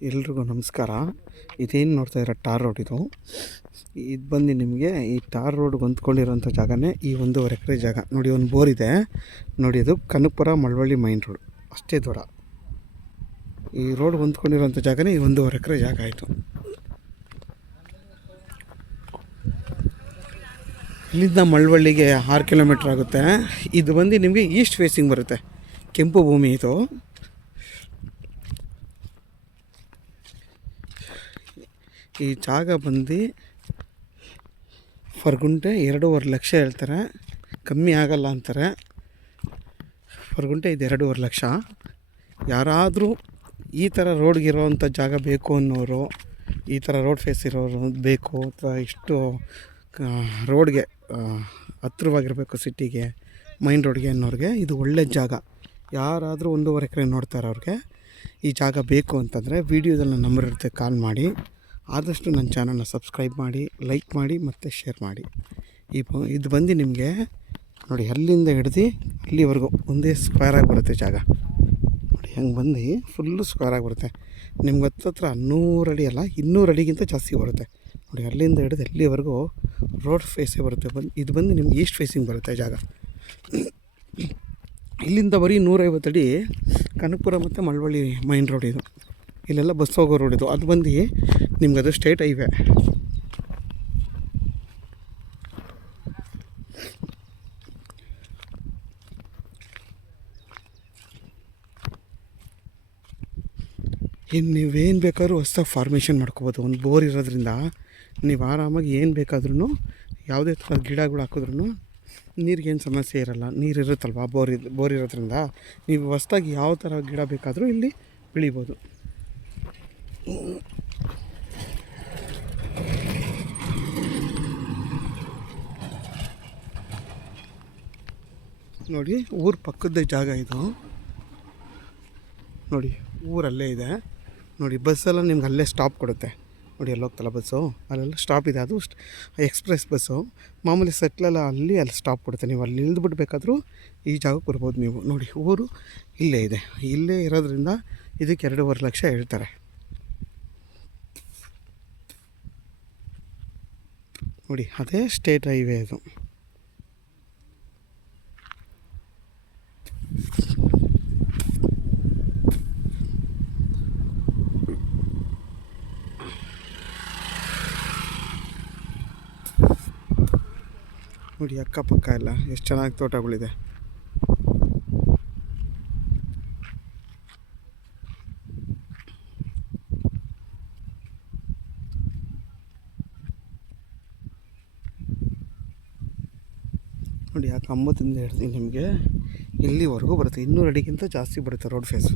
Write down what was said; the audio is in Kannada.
ಎಲ್ರಿಗೂ ನಮಸ್ಕಾರ. ಇದೇನು ನೋಡ್ತಾ ಇರೋ ಟಾರ್ ರೋಡ್ ಇದು ಬಂದು ನಿಮಗೆ ಈ ಟಾರ್ ರೋಡ್ಗೆ ಹೊಂದ್ಕೊಂಡಿರೋಂಥ ಜಾಗನೇ ಈ 1.5 ಎಕರೆ ಜಾಗ. ನೋಡಿ, ಒಂದು ಬೋರ್ ಇದೆ ನೋಡಿ, ಅದು ಕನಕಪುರ ಮಳವಳ್ಳಿ ಮೈನ್ ರೋಡ್ ಅಷ್ಟೇ ದೂರ. ಈ ರೋಡ್ ಹೊಂದ್ಕೊಂಡಿರೋಂಥ ಜಾಗನೇ ಈ 1.5 ಎಕರೆ ಜಾಗ ಆಯಿತು. ಇಲ್ಲಿಂದ ಮಳವಳ್ಳಿಗೆ 6 ಕಿಲೋಮೀಟ್ರ್ ಆಗುತ್ತೆ. ಇದು ಬಂದು ನಿಮಗೆ ಈಸ್ಟ್ ಫೇಸಿಂಗ್ ಬರುತ್ತೆ, ಕೆಂಪು ಭೂಮಿ ಇದು. ಈ ಜಾಗ ಬಂದು ಫರ್ ಗುಂಟೆ 2.5 ಲಕ್ಷ ಹೇಳ್ತಾರೆ, ಕಮ್ಮಿ ಆಗಲ್ಲ ಅಂತಾರೆ. ಫರ್ ಗುಂಟೆ ಇದು 2.5 ಲಕ್ಷ. ಯಾರಾದರೂ ಈ ಥರ ರೋಡ್ಗಿರೋವಂಥ ಜಾಗ ಬೇಕು ಅನ್ನೋರು, ಈ ಥರ ರೋಡ್ ಫೇಸ್ ಇರೋರು ಬೇಕು, ಅಥವಾ ಇಷ್ಟು ರೋಡ್ಗೆ ಹತ್ತಿರವಾಗಿರಬೇಕು ಸಿಟಿಗೆ, ಮೈನ್ ರೋಡ್ಗೆ ಅನ್ನೋರಿಗೆ ಇದು ಒಳ್ಳೆ ಜಾಗ. ಯಾರಾದರೂ 1.5 ಎಕರೆ ನೋಡ್ತಾರೆ ಅವ್ರಿಗೆ ಈ ಜಾಗ ಬೇಕು ಅಂತಂದರೆ ವೀಡಿಯೋದಲ್ಲಿ ನಂಬರ್ ಇರುತ್ತೆ, ಕಾಲ್ ಮಾಡಿ. ಆದಷ್ಟು ನನ್ನ ಚಾನಲ್ನ ಸಬ್ಸ್ಕ್ರೈಬ್ ಮಾಡಿ, ಲೈಕ್ ಮಾಡಿ ಮತ್ತು ಶೇರ್ ಮಾಡಿ. ಇದು ಬಂದು ನಿಮಗೆ ನೋಡಿ, ಅಲ್ಲಿಂದ ಹಿಡ್ದು ಅಲ್ಲಿವರೆಗೂ ಒಂದೇ ಸ್ಕ್ವೇರಾಗಿ ಬರುತ್ತೆ ಜಾಗ. ನೋಡಿ, ಹೆಂಗೆ ಬಂದು ಫುಲ್ಲು ಸ್ಕ್ವೇರಾಗಿ ಬರುತ್ತೆ. ನಿಮ್ಗೆ ಹತ್ರ 100 ಅಡಿ ಅಲ್ಲ, 200 ಅಡಿಗಿಂತ ಜಾಸ್ತಿ ಬರುತ್ತೆ. ನೋಡಿ, ಅಲ್ಲಿಂದ ಹಿಡಿದು ಅಲ್ಲಿವರೆಗೂ ರೋಡ್ ಫೇಸೇ ಬರುತ್ತೆ. ಇದು ಬಂದು ನಿಮ್ಗೆ ಈಸ್ಟ್ ಫೇಸಿಂಗ್ ಬರುತ್ತೆ ಜಾಗ. ಇಲ್ಲಿಂದ ಬರೀ 150 ಅಡಿ ಕನಕಪುರ ಮತ್ತು ಮಳವಳ್ಳಿ ಮೈನ್ ರೋಡ್ ಇದು. ಇಲ್ಲೆಲ್ಲ ಬಸ್ ಹೋಗೋ ರೋಡ್ ಇದು. ಅದು ಬಂದು ನಿಮ್ಗೆ ಅದು ಸ್ಟೇಟ್ ಹೈವೇ. ಇನ್ನು ನೀವೇನು ಬೇಕಾದ್ರೂ ಹೊಸ್ದಾಗಿ ಫಾರ್ಮೇಷನ್ ಮಾಡ್ಕೋಬೋದು. ಒಂದು ಬೋರ್ ಇರೋದ್ರಿಂದ ನೀವು ಆರಾಮಾಗಿ ಏನು ಬೇಕಾದ್ರೂ, ಯಾವುದೇ ಥರ ಗಿಡಗಳು ಹಾಕಿದ್ರೂ ನೀರಿಗೇನು ಸಮಸ್ಯೆ ಇರೋಲ್ಲ. ನೀರು ಇರುತ್ತಲ್ವ ಬೋರ್ ಇರೋದ್ರಿಂದ ನೀವು ಹೊಸ್ದಾಗಿ ಯಾವ ಥರ ಗಿಡ ಬೇಕಾದರೂ ಇಲ್ಲಿ ಬೆಳಿಬೋದು. ನೋಡಿ, ಊರ ಪಕ್ಕದ ಜಾಗ ಇದು. ನೋಡಿ, ಊರಲ್ಲೇ ಇದೆ. ನೋಡಿ, ಬಸ್ಸೆಲ್ಲ ನಿಮ್ಗೆ ಅಲ್ಲೇ ಸ್ಟಾಪ್ ಕೊಡುತ್ತೆ. ನೋಡಿ, ಅಲ್ಲಿ ಹೋಗ್ತಲ್ಲ ಬಸ್ಸು, ಅಲ್ಲೆಲ್ಲ ಸ್ಟಾಪ್ ಇದೆ. ಅದು ಎಕ್ಸ್ಪ್ರೆಸ್ ಬಸ್ಸು. ಮಾಮೂಲಿ ಸೆಟ್ಲೆಲ್ಲ ಅಲ್ಲಿ ಸ್ಟಾಪ್ ಕೊಡುತ್ತೆ. ನೀವು ಅಲ್ಲಿ ಇಳಿದ್ಬಿಟ್ಟು ಬೇಕಾದರೂ ಈ ಜಾಗಕ್ಕೆ ಬರ್ಬೋದು ನೀವು. ನೋಡಿ, ಊರು ಇಲ್ಲೇ ಇದೆ. ಇಲ್ಲೇ ಇರೋದ್ರಿಂದ ಇದಕ್ಕೆ 2.5 ಲಕ್ಷ ಹೇಳ್ತಾರೆ. ನೋಡಿ, ಅದೇ ಸ್ಟೇಟ್ ಹೈವೇ ಅದು. ನೋಡಿ, ಅಕ್ಕಪಕ್ಕ ಎಲ್ಲ ಎಷ್ಟು ಚೆನ್ನಾಗಿ ತೋಟಗಳಿದೆ. ನೋಡಿ, ಆ ಕಂಬದಿಂದ ಹಿಡ್ದು ನಿಮಗೆ ಇಲ್ಲಿವರೆಗೂ ಬರುತ್ತೆ. 200 ಅಡಿಗಿಂತ ಜಾಸ್ತಿ ಬರುತ್ತೆ ರೋಡ್ ಫೇಸು.